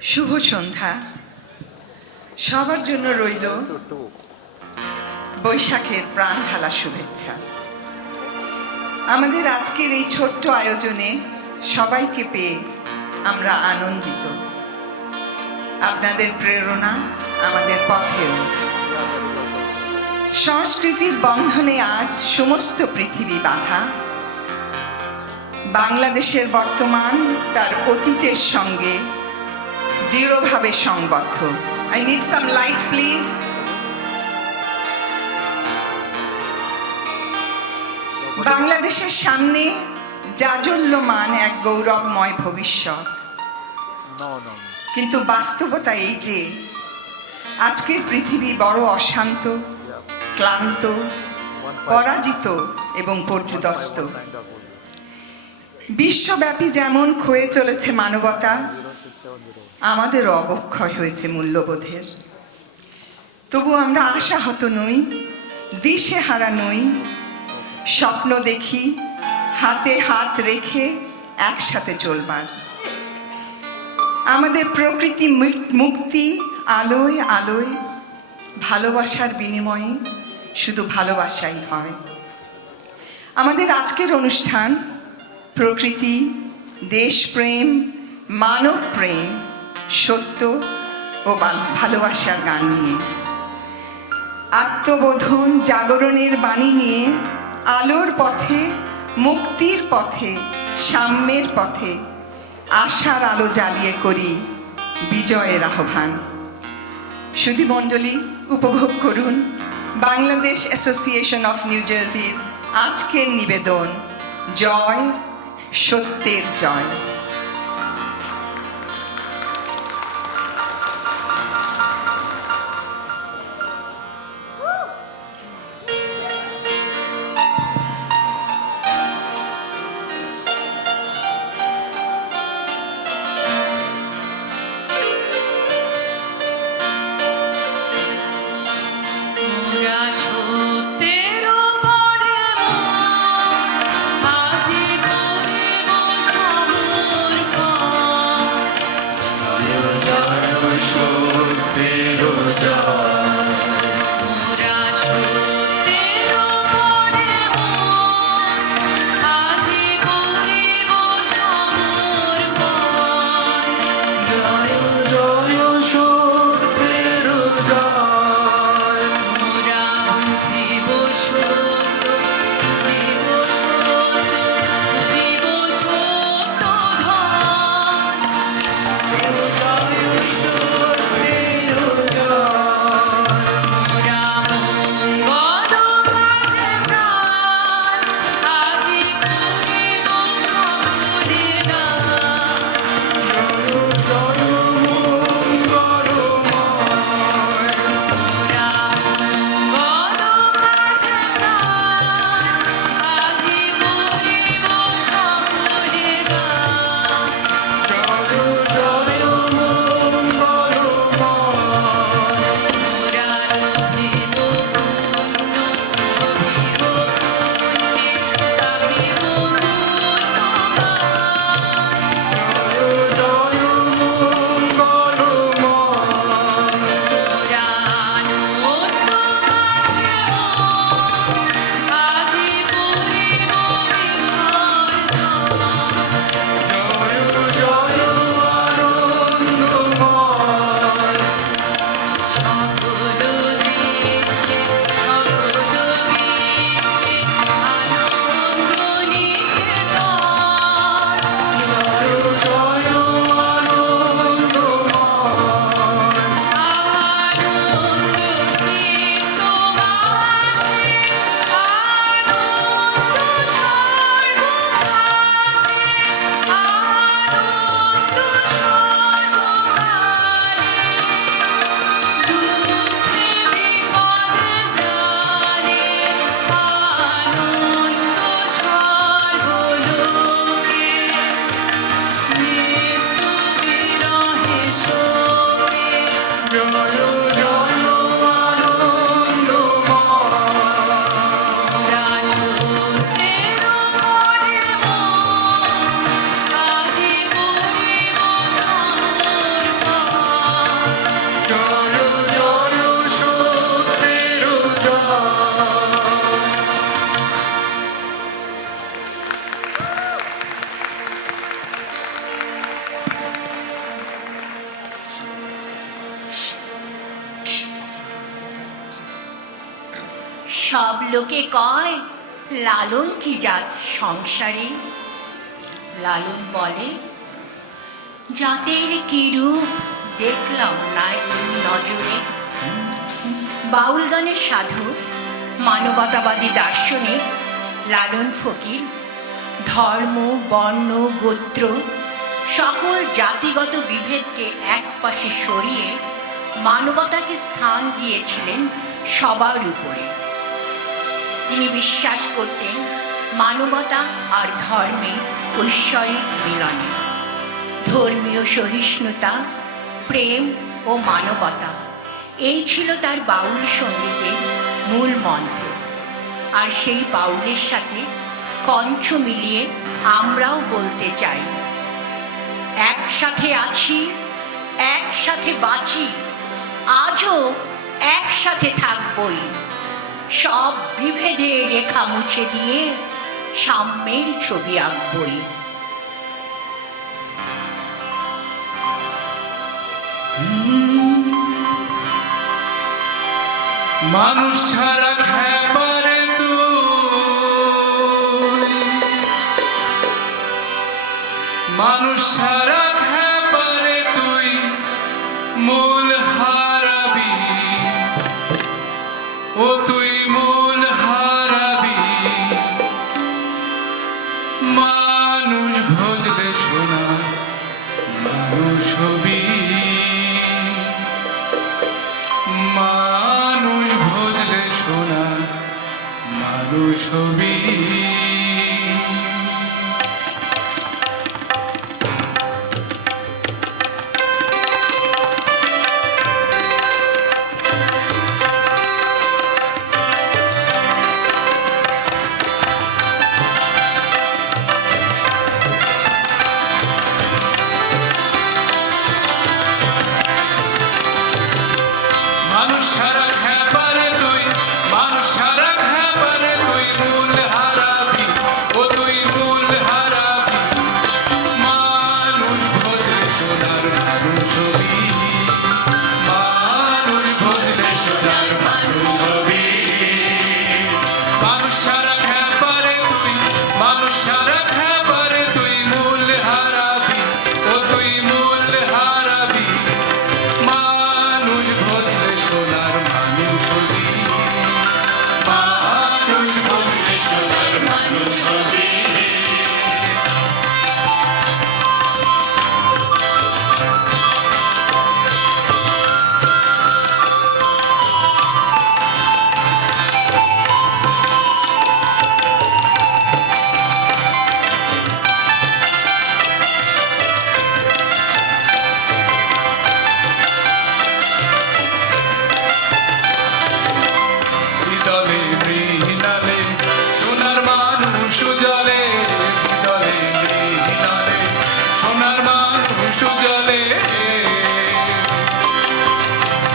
শুভ সন্ধ্যা সবার জন্য রইল বৈশাখের প্রাণ ঢালা শুভেচ্ছা। আমাদের আজকের এই ছোট্ট আয়োজনে সবাইকে পেয়ে আমরা আনন্দিত। আপনাদের প্রেরণা আমাদের পথেও। সংস্কৃতির বন্ধনে আজ সমস্ত পৃথিবী বাঁধা। বাংলাদেশের বর্তমান তার অতীতের সঙ্গে দৃঢ়ভাবে সংবদ্ধ। I need some light, please. বাংলাদেশের সামনে জাজ্বল্যমান এক গৌরবময় ভবিষ্যৎ। কিন্তু বাস্তবতা এই যে আজকের পৃথিবী বড় অশান্ত, ক্লান্ত, পরাজিত এবং পর্যুদস্ত। বিশ্বব্যাপী যেমন ক্ষয়ে চলেছে মানবতা, আমাদেরও অবক্ষয় হয়েছে মূল্যবোধের। তবু আমরা আশাহত নই, দিশেহারা নই। স্বপ্ন দেখি হাতে হাত রেখে একসাথে চলবার। আমাদের প্রকৃতি মুক্তি আলোয় আলোয়, ভালোবাসার বিনিময়ে শুধু ভালোবাসাই হয়। আমাদের আজকের অনুষ্ঠান প্রকৃতি, দেশপ্রেম, মানব প্রেম, সত্য ও ভালোবাসার গান নিয়ে, আত্মবোধন জাগরণের বাণী নিয়ে আলোর পথে, মুক্তির পথে, সাম্যের পথে আশার আলো জ্বালিয়ে করি বিজয়ের আহ্বান। সুধীমণ্ডলী, উপভোগ করুন বাংলাদেশ অ্যাসোসিয়েশন অফ নিউ জার্সির আজকের নিবেদন জয়, সত্যের জয়। সত্যের সব লোকে কয় লালন কি জাত সংসারে। লালন বলে, জাতের কি রূপ দেখলাম না এই নজরে। বাউল গানের সাধক মানবতাবাদী দার্শনিক লালন ফকির ধর্ম, বর্ণ, গোত্র সকল জাতিগত বিভেদকে একপাশে সরিয়ে মানবতাকে স্থান দিয়েছিলেন সবার উপরে। তিনি বিশ্বাস করতেন মানবতা আর ধর্মে ঐশ্বরিক মিলনে। ধর্মীয় সহিষ্ণুতা, প্রেম ও মানবতা এই ছিল তার বাউল সঙ্গীতের মূল মন্ত্র। আর সেই বাউলের সাথে কণ্ঠ মিলিয়ে আমরাও বলতে চাই, একসাথে আছি, একসাথে বাঁচি, আজও একসাথে থাকবই। সব বিভেদের রেখা মুছে দিয়ে সাম্যের ছবি আঁকবই। মানুষ ছাড়া খেপারে তুই, মানুষ ছাড়া খেপারে তুই মূল হারাবি, ও তুই মূল হারাবি। মানুষ ভজলে শোনা মানুষ হবি, মানুষ ভজলে শোনা মানুষ হবি। মানুষ ছাড়া খেপারে তুই, মানুষ ছাড়া খেপারে তুই মূল হারাবি, ও তুই মূল হারাবি। মানুষ ভজলে সোনার মানুষ হবি, মানুষ ভজলে সোনার মানুষ হবি। মানুষ ছাড়া খেপারে তুই, মানুষ ছাড়া খেপারে তুই মূল হারাবি, ও তুই মূল হারাবি। মানুষ ভজলে সোনার মানুষ হবি, মানুষ ভজলে সোনার মানুষ হবি। বিদলে মৃণালে সোনার মানুষ জলে, বিদলে মৃণালে সোনার মানুষ জলে।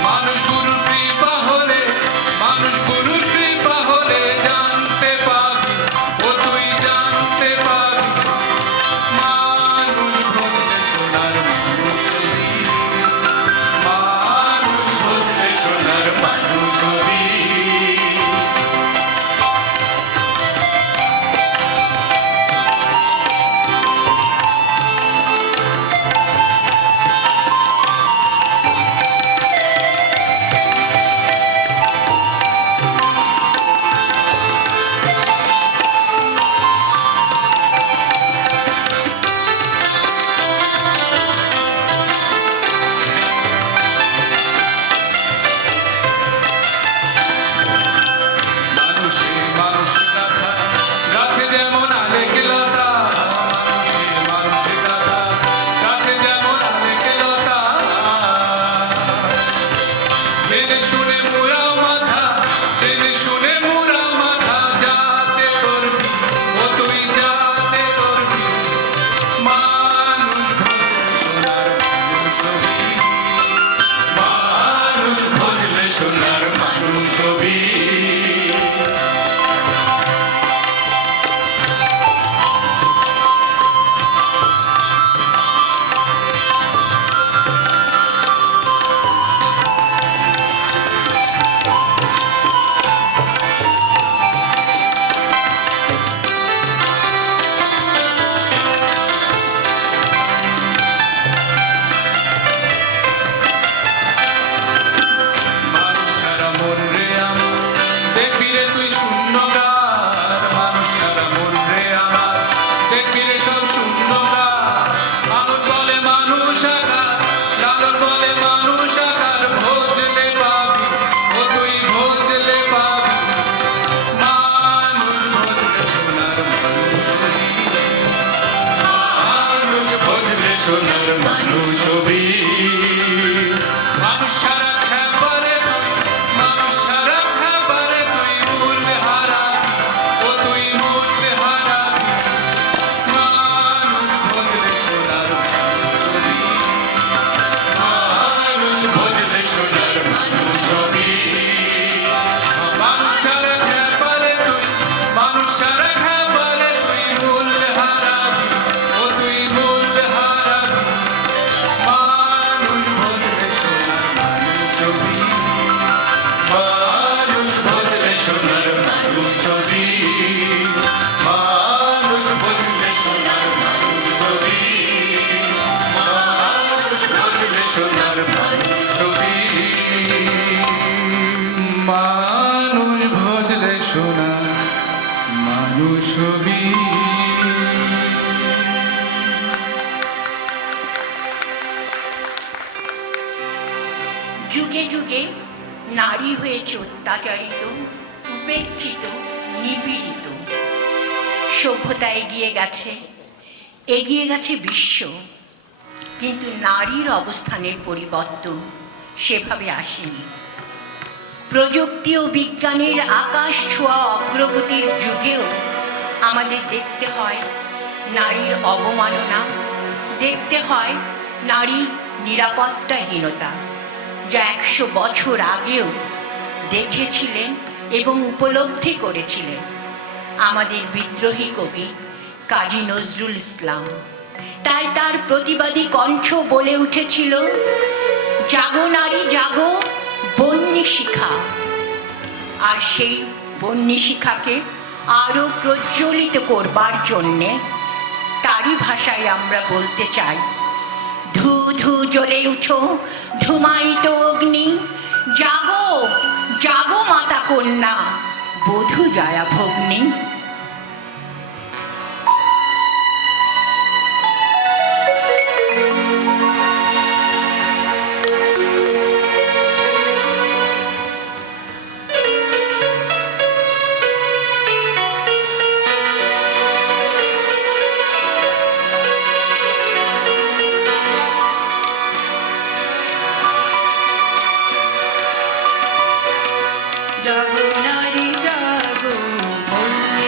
মানুষ গুরুর কৃপা হলে, মানুষ গুরুর কৃপা হলে জানতে পাবি, ও তুই জানতে পাবি। মানুষ ভজলে সোনার মানুষ হবি, মানুষ ভজলে সোনার মানুষ হবি। মানুষে মানুষ গাথা, গাছে যেমন আলেক লতা, মানুষে মানুষ গাথা, গাছে যেমন আলেক লতা। জেনে শুনে মুড়াও মাথা, জেনে শুনে মুড়াও মাথা, যাতে করবি, ও তুই যাতে করবি। মানুষ ভজলে সোনার মানুষ হবি, মানুষ ভজলে সোনার মানুষ হবি। সোনার মানুষ ছবি মানুষ ভজলে সোনা মানুষ ছবি যুগে যুগে নারী হয়েছে অত্যাচারিত, উপেক্ষিত, নিপীড়িত। সভ্যতা এগিয়ে গেছে বিশ্ব, কিন্তু নারীর অবস্থানের পরিবর্তন সেভাবে আসেনি। প্রযুক্তি ও বিজ্ঞানের আকাশ ছোঁয়া অগ্রগতির যুগেও আমাদের দেখতে হয় নারীর অবমাননা, দেখতে হয় নারীর নিরাপত্তাহীনতা, যা 100 বছর আগেও দেখেছিলেন এবং উপলব্ধি করেছিলেন আমাদের বিদ্রোহী কবি কাজী নজরুল ইসলাম। তাই তার প্রতিবাদী কণ্ঠ বলে উঠেছিল, জাগো নারী জাগো, বন্যী শিখা। আর সেই বন্যী শিখাকে আরও প্রজ্বলিত করবার জন্যে তারই ভাষায় আমরা বলতে চাই, ধু ধু জ্বলে উঠো ধুমায়িত অগ্নি, জাগো জাগো মাতা কন্যা, বধূ জয়া ভগ্নী। জাগো নারী জাগো, বন্যী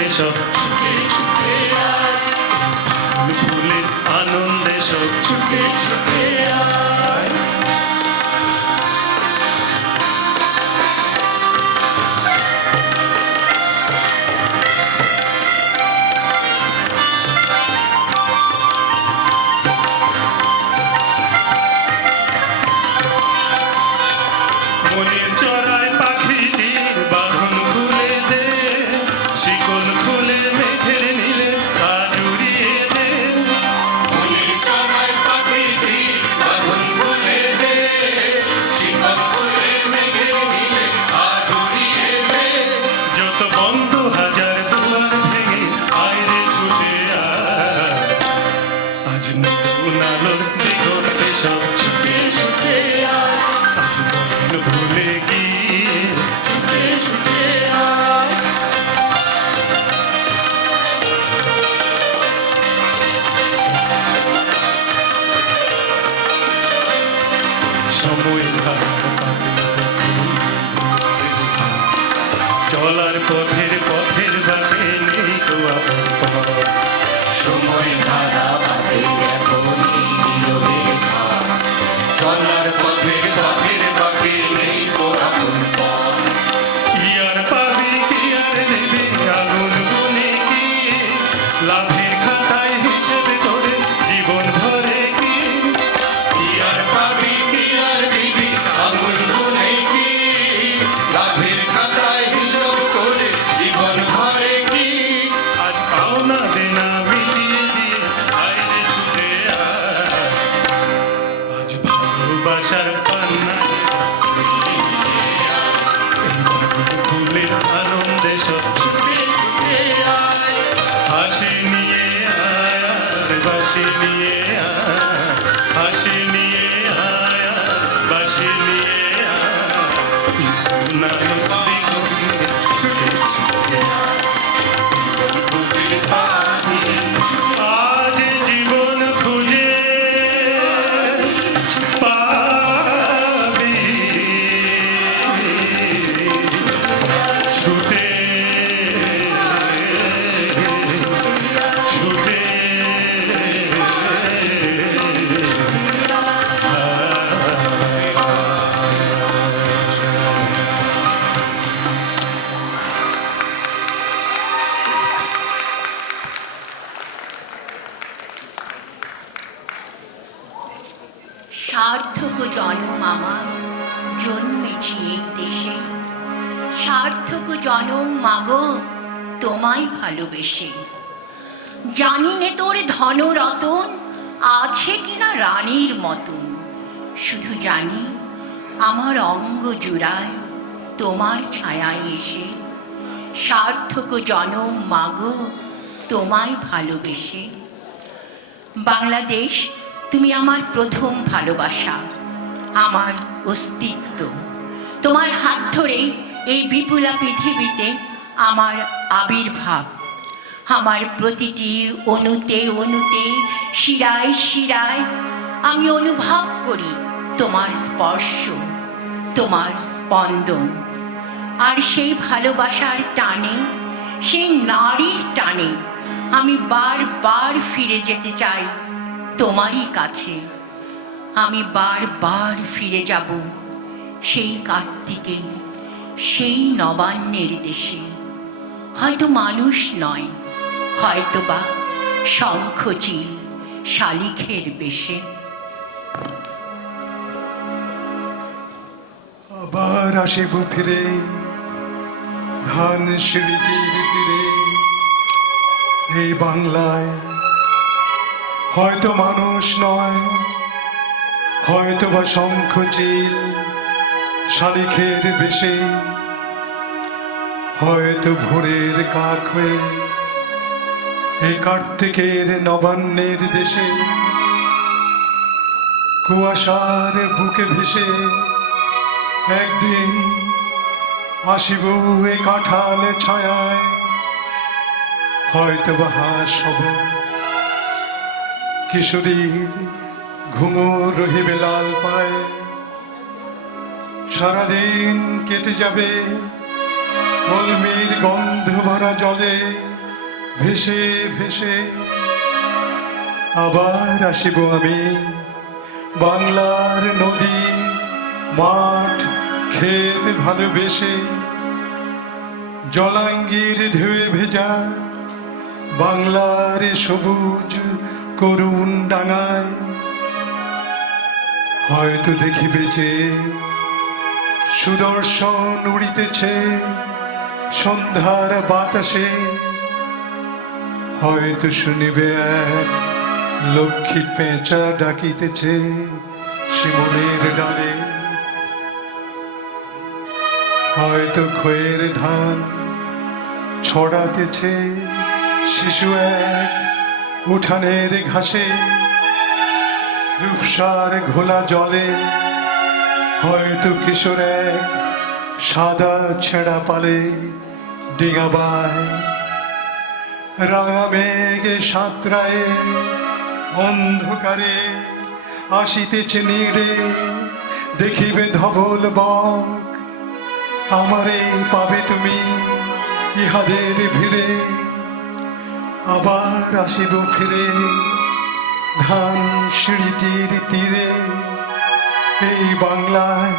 এসব ছুটে ছুটে আয়, ফুলের আনন্দে সব ছুটে ছুটে আয়। মনের চড়ায় পাখিটির বাঁধন খুলে দে, শিকল খুলে মেঘের নীলে আজ উড়িয়ে দে। মনের চড়ায় পাখিটি বাঁধন খুলে দে, শিকল খুলে মেঘের নীলে আজ উড়িয়ে দে। যত বন্ধ হাজার দুয়ার ভেঙে আয়রে ছুটে আয়, আজ নতুন আলোর দিগন্তে সব ছুটে ছুটে আয়। আজ মন ভুলে গিয়ে ছুটে ছুটে আয়। সময় চলার পথের পথের বাটে নেই তো আপন পথ। সময় ধারা বাদে এখন এই নীরবের ঘাট, চলার পথের পথের বাকি নেই তো আপন পথ। কি আর পাবি কি আর দিবি আগুন গুনে কি, লাভের খাতায় হিসেবে করে জীবন ভরে কি। কি আর পাবি কি আর দিবি আঙুল গুনে কি, লাভের খাতায় হিসাব করে জীবন ভরে কি। আজ পাওনা দেনা মিটিয়ে দিয়ে আইরে ছুটে আয়, আজ ভালোবাসার পান্না ফুলের আনন্দে সব ছুটে ছুটে আয়। হাসি নিয়ে আয় আর বাসি নিয়ে আয়, হাসি নিয়ে আয় আর বাসি নিয়ে আয়। নানা দিগন্তে ছুটে ছুটে আয়। খুঁজে পাবি আজ জীবন খুঁজে পাবি, ছুটে ছুটে সার্থক জন্ম আমার, জন্মেছি এই দেশে। সার্থক জনম মাগো তোমায় ভালোবেসে। জানি নে তোর ধন রতন আছে কিনা রানীর মতন, শুধু জানি আমার অঙ্গ জুড়ায় তোমার ছায়ায় এসে। সার্থক জনম মাগো তোমায় ভালোবেসে। বাংলাদেশ তুমি আমার প্রথম ভালোবাসা, আমার অস্তিত্ব। তোমার হাত ধরে এই বিপুলা পৃথিবীতে আমার আবির্ভাব। আমার প্রতিটি অণুতে অণুতে, শিরায় শিরায় আমি অনুভব করি তোমার স্পর্শ, তোমার স্পন্দন। আর সেই ভালোবাসার টানে, সেই নারীর টানে আমি বারবার ফিরে যেতে চাই তোমারই কাছে। আমি বারবার ফিরে যাব সেই কার্তিকে, সেই নবান্নের দেশে। হয়তো মানুষ নয়, হয়তো বা শঙ্খচিল শালিখের বেশে। আবার আসিব ফিরে ধান সিঁড়িটির তীরে, এই বাংলায় হয়তো মানুষ নয়, হয়তো বা শঙ্খচিল শালিখের বেশে। হয়তো ভোরের কাক হয়ে এই কার্তিকের নবান্নের দেশে, কুয়াশার বুকে ভেসে একদিন আসিব এই কাঁঠাল ছায়ায়। হয়তো বা হাঁস হব, কিশোরীর ঘুঙুর রহিবে লাল পায়ে। সারাদিন কেটে যাবে কলমির গন্ধ ভরা জলে ভেসে ভেসে আবার আসিব আমি বাংলার নদী মাঠ ক্ষেত ভালোবেসে জলাঙ্গির ঢেউয়ে ভেজা বাংলার সবুজ করুণ ডাঙায় হয়তো দেখিবেছে সুদর্শন উড়িতেছে সন্ধ্যার বাতাসে, হয়তো শুনিবে এক লক্ষ্মী পেঁচা ডাকিতেছে শিমুলের ডালে, হয়তো খয়ের ধান ছড়াতেছে শিশু এক উঠানের ঘাসে, রূপসার ঘোলা জলে হয়তো কিশোর এক সাদা ছেঁড়া পালে ডিঙাবায়, রাঙা মেঘে সাঁতরায়ে অন্ধকারে আসিতেছে নিড়ে দেখিবে ধবল বক, আমারে পাবে তুমি ইহাদের ভিড়ে, আবার আসিব ফিরে ধান সিঁড়িটির তীরে এই বাংলায়।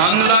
বাংলা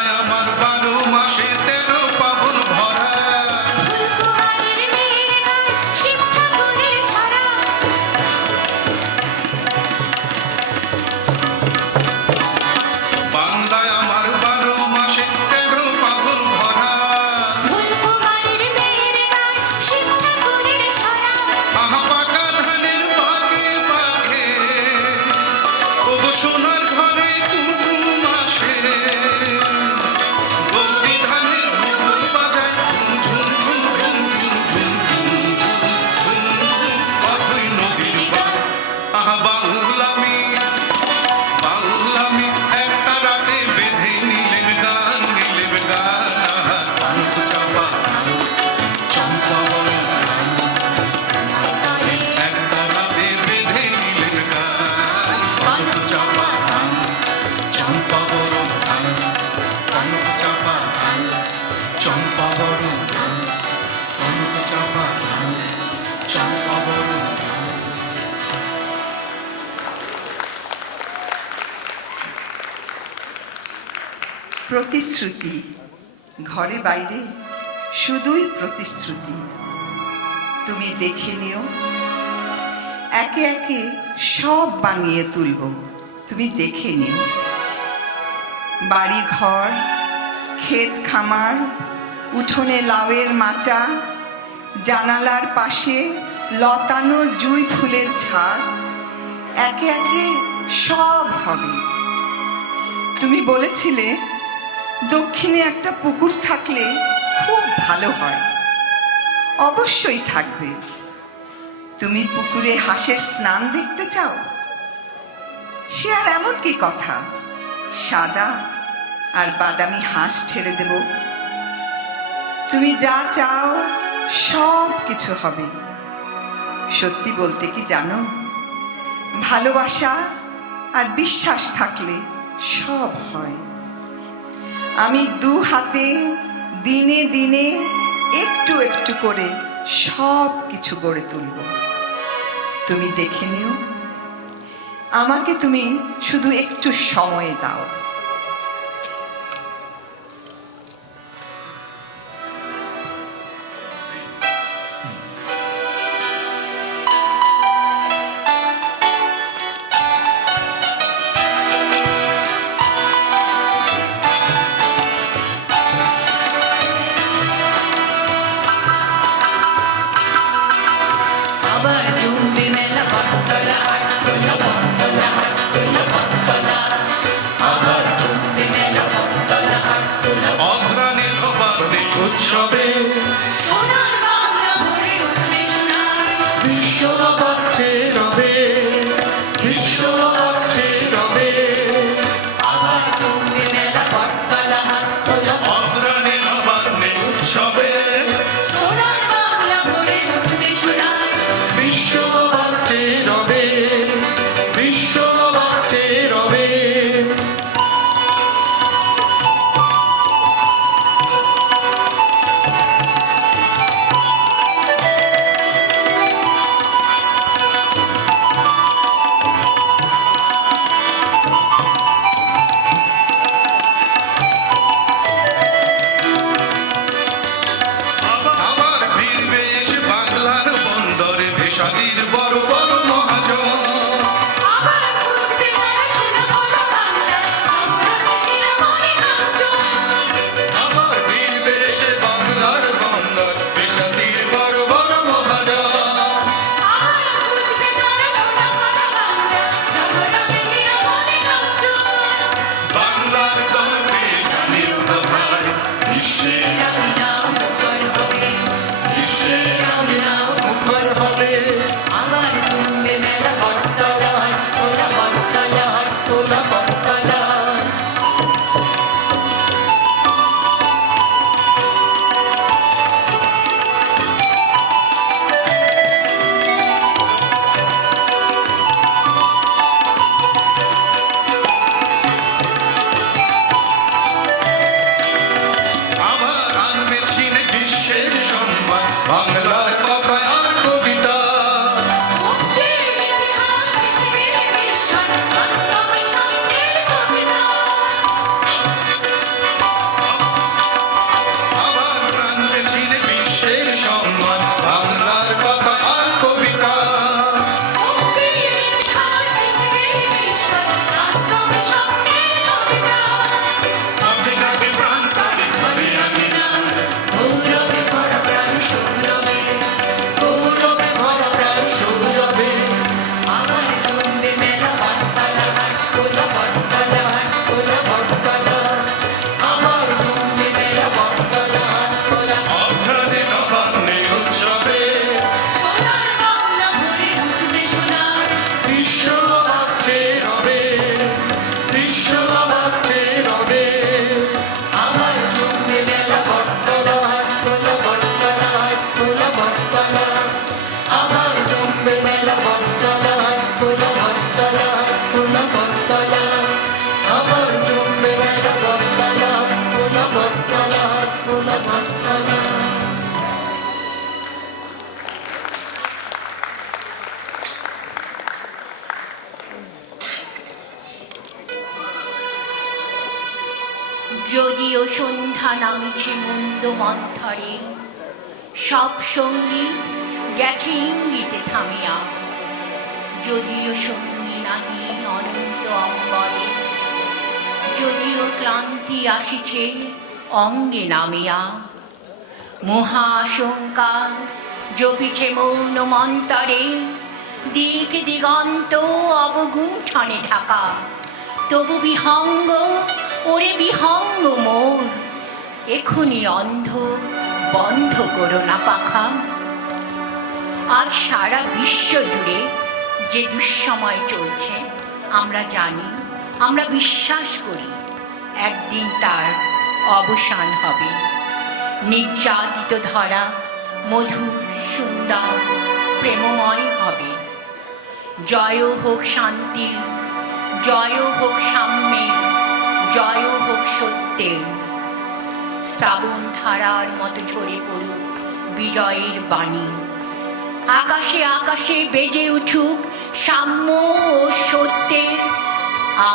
প্রতিশ্রুতি, ঘরে বাইরে শুধুই প্রতিশ্রুতি। তুমি দেখে নিও, একে একে সব বানিয়ে তুলব, তুমি দেখে নিও। বাড়ি ঘর, ক্ষেত খামার, উঠোনে লাউয়ের মাচা, জানালার পাশে লতানো জুঁই ফুলের ঝাড়, একে একে সব হবে। তুমি বলেছিলে দক্ষিণে একটা পুকুর থাকলে খুব ভালো হয়। অবশ্যই থাকবে। তুমি পুকুরে হাঁসের স্নান দেখতে চাও? সে আর এমন কি কথা, সাদা আর বাদামি হাঁস ছেড়ে দেব। তুমি যা চাও সব কিছু হবে। সত্যি বলতে কি জানো, ভালোবাসা আর বিশ্বাস থাকলে সব হয়। আমি দু হাতে দিনে দিনে একটু একটু করে সব কিছু গড়ে তুলব। তুমি দেখে নিও, আমাকে তুমি শুধু একটু সময় দাও। আবার জমবে মেলা বটতলা হাট, তোলা বটতলা হাট, তোলা বটতলা। আবার যদিও সন্ধ্যা নামিছে মন্দ মন্থরে, সব সঙ্গী গেছে ইঙ্গিতে থামিয়া। যদিও সঙ্গী নাহি অনন্ত অম্বরে, যদিও ক্লান্তি আসিছে অঙ্গে নামিয়া। মহাশঙ্কা জপিছে মৌন মন্তরে, দিক দিগন্ত অবগুণ্ঠনে ঢাকা। তবু বিহঙ্গ, ওরে বিহঙ্গ মোর, এখনি অন্ধ বন্ধ করো না পাখা। আজ সারা বিশ্ব জুড়ে যে দুঃসময় চলছে, আমরা জানি, আমরা বিশ্বাস করি একদিন তার অবসান হবে। নির্যাতিত ধরা মধুর সুন্দর প্রেমময় হবে। জয় হোক শান্তির, জয় হোক সাম্যের, জয় হোক সত্যের। শ্রাবণ ধারার মতো ঝরে পড়ুক বিজয়ের বাণী। আকাশে আকাশে বেজে উঠুক সাম্য ও সত্যের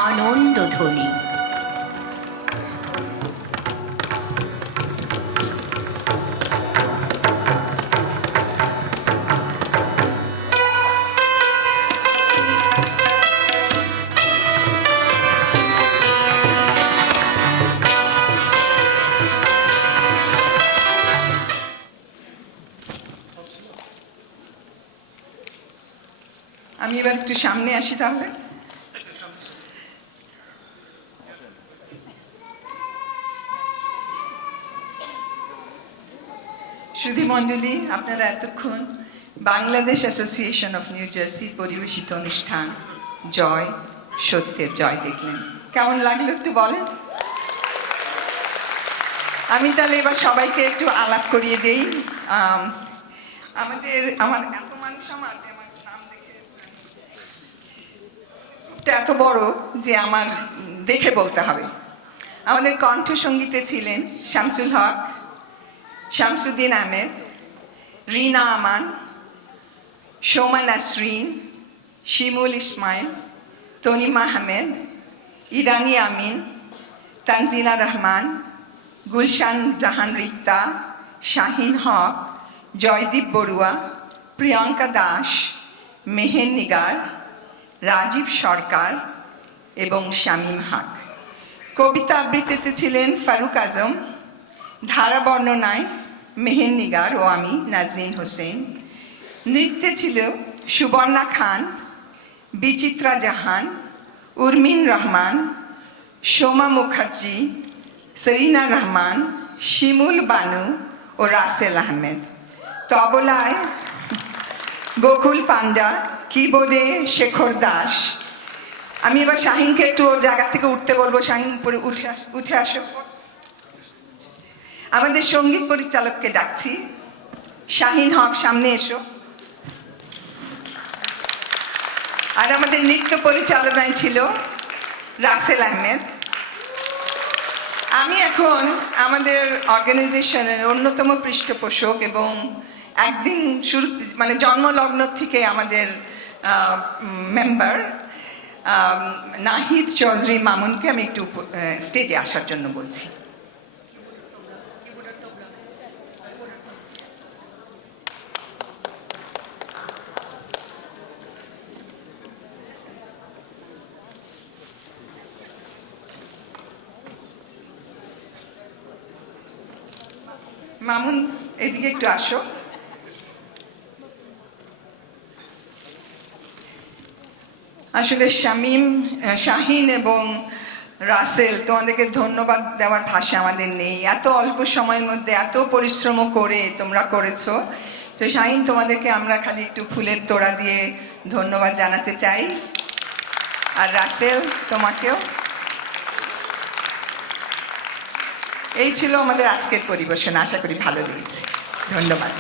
আনন্দ ধ্বনি। আমি এবার একটু সামনে আসি তাহলে। সুধীমণ্ডলী, আপনারা এতক্ষণ Bangladesh association of new jersey পরিবেশিত অনুষ্ঠান জয়, সত্যের জয় দেখলেন। কেমন লাগলো একটু বলেন। আমি তাহলে এবার সবাইকে একটু আলাপ করিয়ে দেই। আমার এত মানুষ, আমার নাম দেখে এত বড় যে আমার দেখে বলতে হবে। আমাদের কণ্ঠসঙ্গীতে ছিলেন শামসুল হক, শামসুদ্দিন আহমেদ, রিনা আমান, সোমা নাসরিন, শিমুল ইসমাইল, তনিমা আহমেদ, ইরানি আমিন, তানজিলা রহমান, গুলশান জাহান রিক্তা, শাহিন হক, জয়দীপ বড়ুয়া, প্রিয়ঙ্কা দাস, মেহের নিগার, রাজীব সরকার এবং শামীম হক। কবিতা আবৃত্তিতে ছিলেন ফারুক আজম, ধারা বর্ণনায় মেহের নিগার ও আমি নাজনীন হোসেন। নৃত্যে ছিল সুবর্ণা খান, বিচিত্রা জাহান, উর্মিন রহমান, সোমা মুখার্জি, সরিনা রহমান, শিমুল বানু ও রাসেল আহমেদ। তবলায় গোকুল পান্ডা, কিবোর্ডে শেখর দাস। আমি এবার শাহিনকে একটু ওর জায়গা থেকে উঠতে বলবো। শাহিন উপরে উঠে আসো। আমাদের সঙ্গীত পরিচালককে ডাকছি। শাহিন হক, সামনে এসো। আর আমাদের নৃত্য পরিচালনায় ছিল রাসেল আহমেদ। আমি এখন আমাদের অর্গানাইজেশনের অন্যতম পৃষ্ঠপোষক এবং একদিন শুরু মানে জন্মলগ্ন থেকে আমাদের মেম্বার নাহিদ চৌধুরী মামুনকে আমি একটু স্টেজে আসার জন্য বলছি। মামুন, এদিকে একটু আসো। আসলে শাহিন এবং রাসেল, তোমাদেরকে ধন্যবাদ দেওয়ার ভাষা আমাদের নেই। এত অল্প সময়ের মধ্যে এত পরিশ্রম করে তোমরা করেছো। তো শাহিন, তোমাদেরকে আমরা খালি একটু ফুলের তোড়া দিয়ে ধন্যবাদ জানাতে চাই। আর রাসেল, তোমাকেও। এই ছিল আমাদের আজকের পরিবেশন। আশা করি ভালো লেগেছে। ধন্যবাদ।